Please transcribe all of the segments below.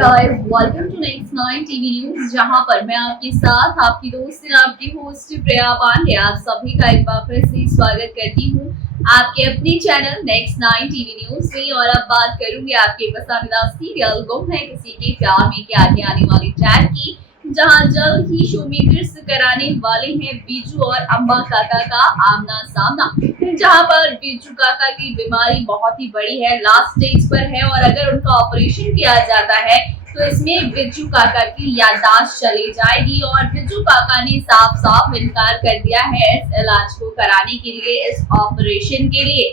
Guys, welcome to next 9 TV news, जहां पर मैं आपके साथ आपकी दोस्त और आपकी होस्ट प्रिया पांडे आप सभी का एक बार फिर से स्वागत करती हूं आपके अपने चैनल नेक्स्ट 9 टीवी न्यूज में। और अब बात करूंगी आपके पसंदीदा सीरियल गुम है किसी के प्यार में के आगे आने वाली टैग की, जहां जल्द ही शो मेकर्स कराने वाले हैं बीजू और अम्बा काका का आमना सामना, जहां पर बीजू काका की बीमारी बहुत ही बड़ी है, लास्ट स्टेज पर है और अगर उनका ऑपरेशन किया जाता है तो इसमें बिज्जू काका की याददाश्त चली जाएगी। और बिज्जू काका ने साफ साफ इनकार कर दिया है इस इलाज को कराने के लिए, इस ऑपरेशन के लिए,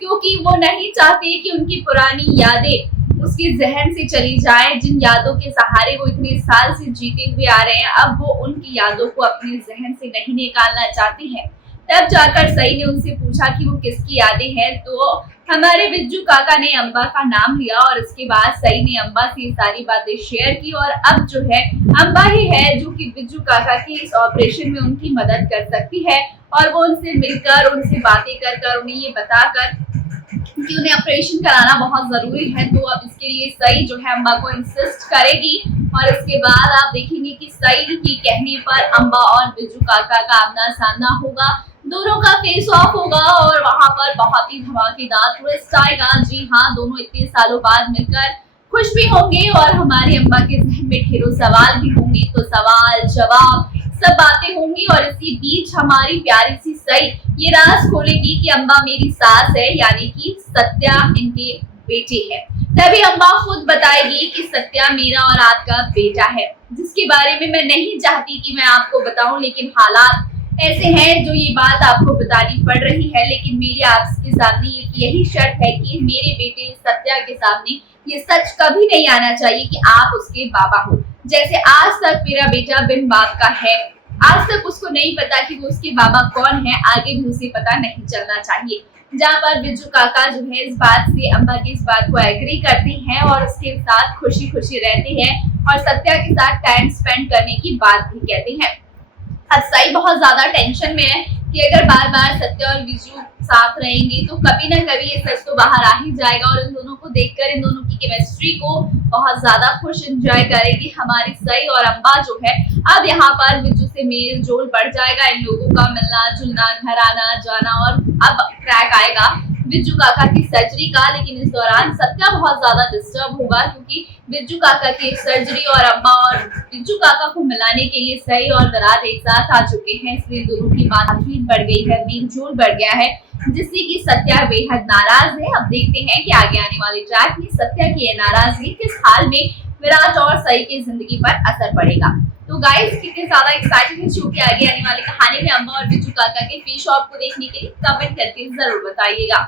क्योंकि वो नहीं चाहते कि उनकी पुरानी यादें उसके जहन से चली जाए, जिन यादों के सहारे वो इतने साल से जीते हुए आ रहे हैं। अब वो उनकी यादों को अपने जहन से नहीं निकालना चाहते हैं। तब जाकर सई ने उनसे पूछा कि वो किसकी यादें हैं, तो हमारे बिज्जू काका ने अम्बा का नाम लिया और इसके बाद सई ने अम्बा से सारी बातें शेयर की। और अब जो है अम्बा ही है जो कि बिज्जू काका की इस ऑपरेशन में उनकी मदद कर सकती है, और वो उनसे मिलकर उनसे बातें कर उन्हें ये बताकर कि उन्हें ऑपरेशन कराना बहुत जरूरी है। तो अब इसके लिए सई जो है अम्बा को इंसिस्ट करेगी और इसके बाद आप देखेंगे कि सई के कहने पर अम्बा और बिज्जू काका का आमना सामना होगा, दोनों का फेस ऑफ होगा और वहां पर बहुत ही धमाकेदार ट्विस्ट आएगा। जी हाँ, दोनों इतने सालों बाद मिलकर खुश भी होंगे और हमारे अम्बा के जहन में ढेरों सवाल भी होंगे, तो सवाल जवाब सब बातें होंगी। और इसी बीच हमारी प्यारी सी सई ये राज खोलेगी कि अम्बा मेरी सास है, यानी कि सत्या इनके बेटे है। तभी अम्बा खुद बताएगी कि सत्या मेरा और आज का बेटा है, जिसके बारे में मैं नहीं चाहती कि मैं आपको बताऊं, लेकिन हालात ऐसे हैं जो ये बात आपको बतानी पड़ रही है। लेकिन मेरी आपके सामने यही शर्त है कि मेरे बेटे सत्या के सामने ये सच कभी नहीं आना चाहिए कि आप उसके बाबा हो। जैसे आज तक मेरा बेटा बिन बाप का है, आज तक उसको नहीं पता कि वो उसके बाबा कौन है, आगे भी उसे पता नहीं चलना चाहिए। जहाँ पर बिज्जू काका जो है इस बात से अम्बा की इस बात को एग्री करते हैं और उसके साथ खुशी खुशी रहते हैं और सत्या के साथ टाइम स्पेंड करने की बात भी कहते हैं। अब सई बहुत ज्यादा टेंशन में है कि अगर बार बार सत्या और बिज्जू साथ रहेंगे तो कभी ना कभी ये सच तो बाहर आ ही जाएगा। और इन दोनों को देखकर इन दोनों की केमिस्ट्री को बहुत ज्यादा खुश एंजॉय करेगी हमारी सई और अम्बा जो है। अब यहाँ पर बिज्जू से मेल जोल बढ़ जाएगा, इन लोगों का मिलना जुलना, घर आना जाना। और अब ट्रैक आएगा बिज्जू काका की सर्जरी का, लेकिन इस दौरान सत्या बहुत ज्यादा डिस्टर्ब होगा क्योंकि बिज्जू काका की एक सर्जरी और अम्बा और बिज्जू काका को मिलाने के लिए सई और विराट एक साथ आ चुके हैं, इसलिए दोनों की बातचीत बढ़ गई है, मेल जोल बढ़ गया है, जिससे कि सत्या बेहद नाराज है। अब देखते हैं कि आगे आने वाले ट्रैक में सत्या की नाराजगी किस हाल में विराट और सई की जिंदगी पर असर पड़ेगा। तो गाइस, कितने ज्यादा एक्साइटेड है शो के आगे आने वाली कहानी में अम्बा और बिज्जू काका के फेस ऑफ को देखने के लिए कमेंट करके जरूर बताइएगा।